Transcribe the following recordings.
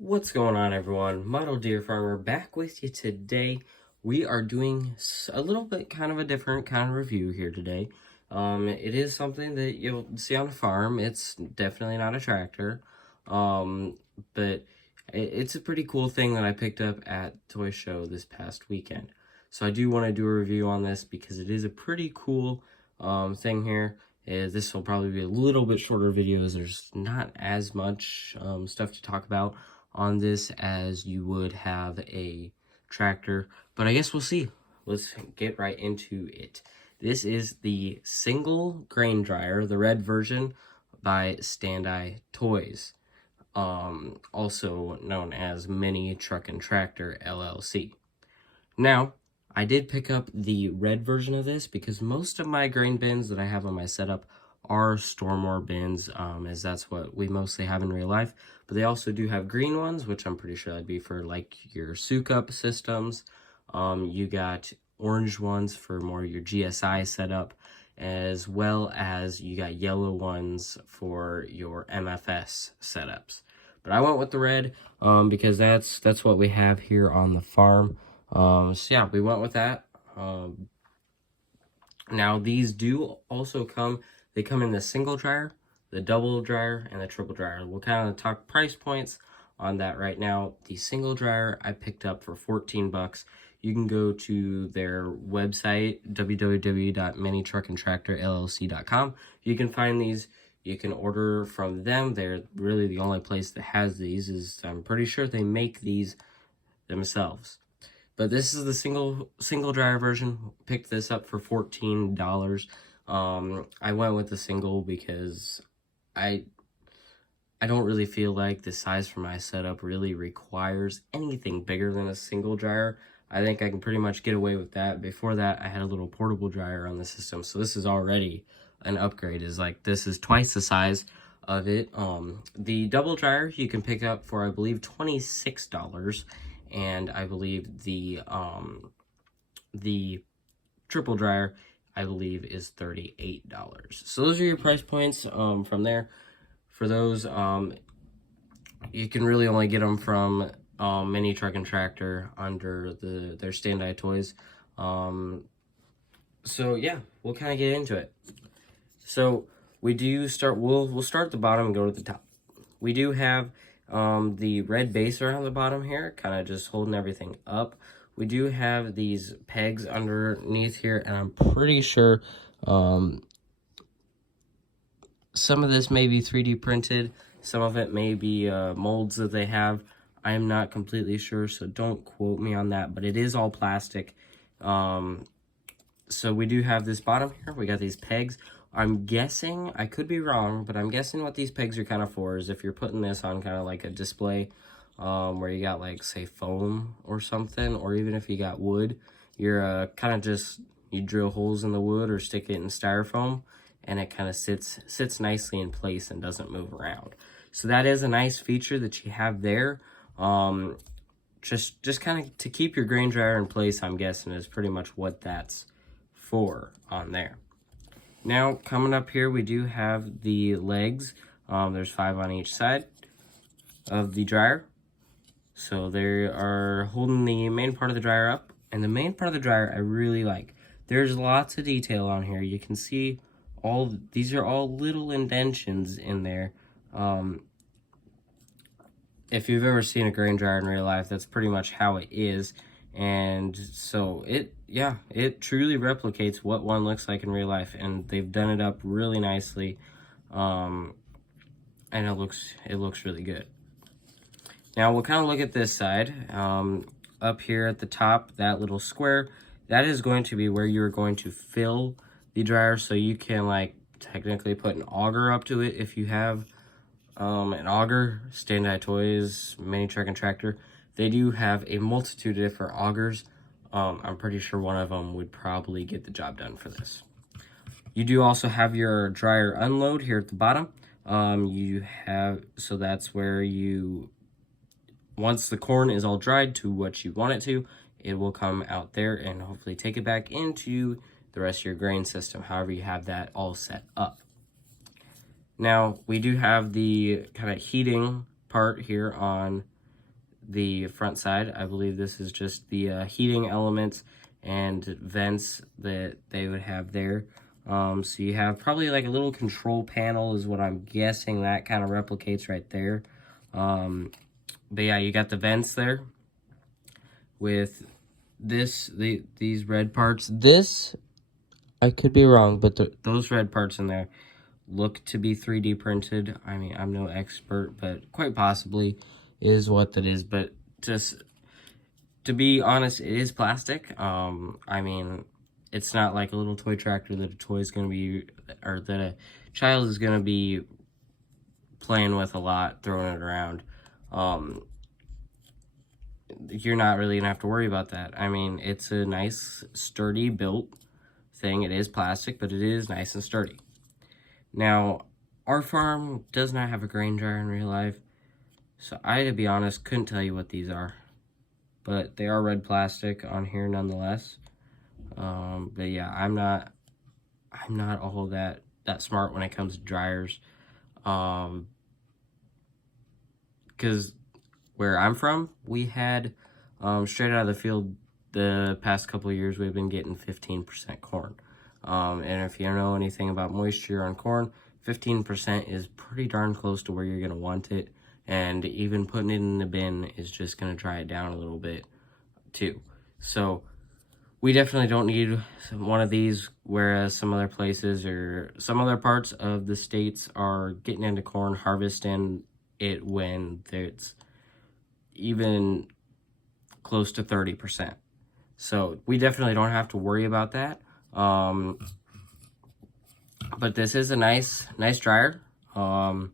What's going on, everyone? Model Deer Farmer back with you today. We are doing a little bit kind of a different kind of review here today. It is something that you'll see on a farm. It's definitely not a tractor, but it's a pretty cool thing that I picked up at Toy Show this past weekend. So I do want to do a review on this because it is a pretty cool thing here. This will probably be a little bit shorter videos. There's not as much stuff to talk about on this as you would have a tractor, but I guess we'll see. Let's get right into it. This is the single grain dryer, the red version by Standi Toys, also known as Mini Truck and Tractor LLC. Now, I did pick up the red version of this because most of my grain bins that I have on my setup are Stormore bins, as that's what we mostly have in real life. But they also do have green ones, which I'm pretty sure that'd be for like your Sukup systems. You got orange ones for more your GSI setup, as well as you got yellow ones for your MFS setups. But I went with the red because that's what we have here on the farm. So yeah, we went with that. Now these do also come, they come in the single dryer, the double dryer, and the triple dryer. We'll kind of talk price points on that right now. The single dryer I picked up for 14 bucks. You can go to their website, www.minitruckandtractorllc.com. You can find these. You can order from them. They're really the only place that has these. I'm pretty sure they make these themselves. But this is the single dryer version. Picked this up for $14. I went with the single because I don't really feel like the size for my setup really requires anything bigger than a single dryer. I think I can pretty much get away with that. Before that, I had a little portable dryer on the system, so this is already an upgrade. This is twice the size of it. The double dryer you can pick up for, I believe, $26. And I believe the triple dryer, I believe, is $38. So those are your price points from there. For those, you can really only get them from Mini Truck and Tractor under their Standi Toys. So yeah, we'll kind of get into it. So we do start. We'll start at the bottom and go to the top. We do have the red base around the bottom here, kind of just holding everything up. We do have these pegs underneath here, and I'm pretty sure some of this may be 3D printed. Some of it may be molds that they have. I'm not completely sure, so don't quote me on that, but it is all plastic. So we do have this bottom here. We got these pegs. I'm guessing, I could be wrong, but I'm guessing what these pegs are kind of for is if you're putting this on kind of like a display where you got like, say, foam or something, or even if you got wood, you're kind of just, you drill holes in the wood or stick it in styrofoam, and it kind of sits nicely in place and doesn't move around. So that is a nice feature that you have there. Just kind of to keep your grain dryer in place, I'm guessing, is pretty much what that's for on there. Now, coming up here, we do have the legs. There's 5 on each side of the dryer. So they are holding the main part of the dryer up. And the main part of the dryer I really like. There's lots of detail on here. You can see these are all little indentions in there. If you've ever seen a grain dryer in real life, that's pretty much how it is. And so it truly replicates what one looks like in real life, and they've done it up really nicely, and it looks really good. Now we'll kind of look at this side. Up here at the top, that little square, that is going to be where you're going to fill the dryer, so you can like technically put an auger up to it if you have an auger. Standi Toys, Mini Truck and Tractor, they do have a multitude of different augers. I'm pretty sure one of them would probably get the job done for this. You do also have your dryer unload here at the bottom. So that's where once the corn is all dried to what you want it to, it will come out there and hopefully take it back into the rest of your grain system, however you have that all set up. Now, we do have the kind of heating part here on the front side. I believe this is just the heating elements and vents that they would have there. So you have probably like a little control panel is what I'm guessing that kind of replicates right there. But yeah, you got the vents there with these red parts. This, I could be wrong, but those red parts in there look to be 3D printed. I mean, I'm no expert, but quite possibly is what that is. But just to be honest, it is plastic. I mean, it's not like a little toy tractor that a toy is going to be, or that a child is going to be playing with a lot, throwing it around. You're not really going to have to worry about that. I mean, it's a nice, sturdy built thing. It is plastic, but it is nice and sturdy. Now, our farm does not have a grain dryer in real life, so I, to be honest, couldn't tell you what these are. But they are red plastic on here nonetheless. But yeah, I'm not all that smart when it comes to dryers. Because where I'm from, we had straight out of the field the past couple of years, we've been getting 15% corn. And if you know anything about moisture on corn, 15% is pretty darn close to where you're going to want it. And even putting it in the bin is just going to dry it down a little bit too. So we definitely don't need one of these, whereas some other places or some other parts of the states are getting into corn, harvesting it when it's even close to 30%. So we definitely don't have to worry about that. But this is a nice dryer. I'm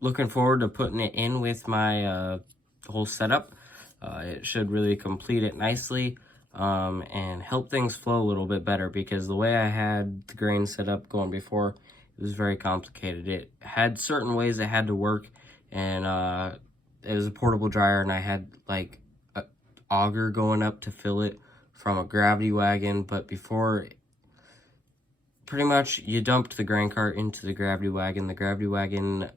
looking forward to putting it in with my whole setup. It should really complete it nicely and help things flow a little bit better, because the way I had the grain set up going before, it was very complicated. It had certain ways it had to work, and it was a portable dryer, and I had like a auger going up to fill it from a gravity wagon. But before, pretty much you dumped the grain cart into the gravity wagon. The gravity wagon,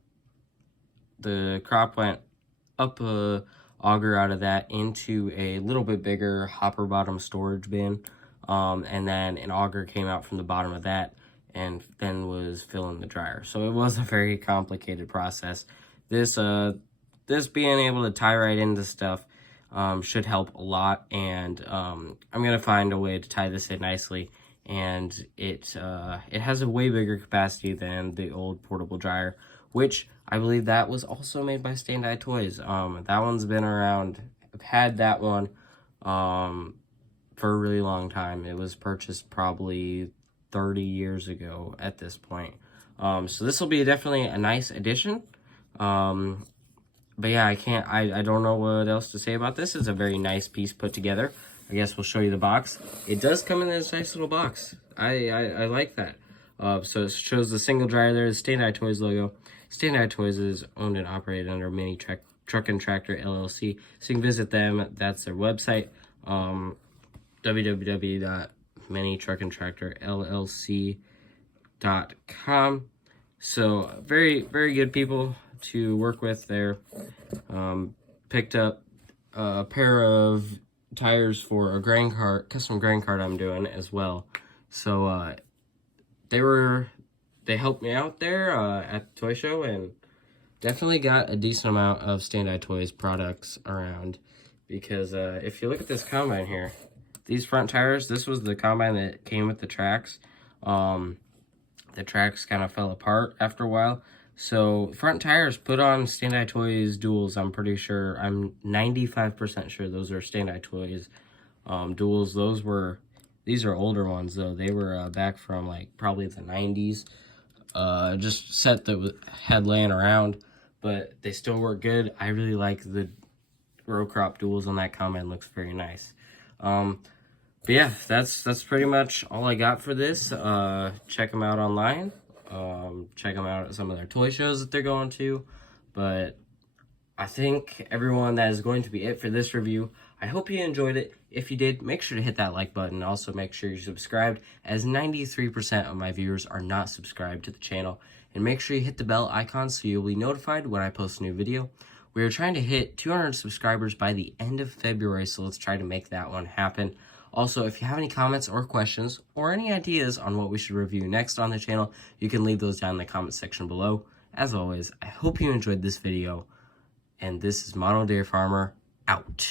the crop went up a auger out of that into a little bit bigger hopper bottom storage bin, and then an auger came out from the bottom of that and then was filling the dryer. So it was a very complicated process. This being able to tie right into stuff should help a lot, and I'm gonna find a way to tie this in nicely. And it has a way bigger capacity than the old portable dryer, which I believe that was also made by Standi Toys. That one's been around. I've had that one for a really long time. It was purchased probably 30 years ago at this point. So this will be definitely a nice addition. But yeah, I don't know what else to say about this. It's a very nice piece put together. I guess we'll show you the box. It does come in this nice little box. I like that. So it shows the single dryer there, the Standi Toys logo. Standi Toys is owned and operated under Mini Truck and Tractor LLC. So you can visit them. That's their website. www.minitruckandtractorllc.com. So very, very good people to work with there. Picked up a pair of tires for a grain cart, custom grain cart I'm doing as well. So they helped me out there at the toy show, and definitely got a decent amount of Standi Toys products around, because if you look at this combine here, these front tires, this was the combine that came with the tracks. The tracks kind of fell apart after a while. So front tires put on Standi Toys duals. I'm pretty sure, I'm 95% sure those are Standi Toys duals. These are older ones though. They were back from like probably the 90s. Just set that had laying around, but they still work good. I really like the row crop duals on that combine. Looks very nice. But yeah, that's pretty much all I got for this. Check them out online. Check them out at some of their toy shows that they're going to. But I think everyone, that is going to be it for this review. I hope you enjoyed it. If you did, make sure to hit that like button. Also, make sure you're subscribed, as 93% of my viewers are not subscribed to the channel. And make sure you hit the bell icon so you'll be notified when I post a new video. We are trying to hit 200 subscribers by the end of February, so let's try to make that one happen. Also, if you have any comments or questions or any ideas on what we should review next on the channel, you can leave those down in the comment section below. As always, I hope you enjoyed this video, and this is Mono Dairy Farmer out.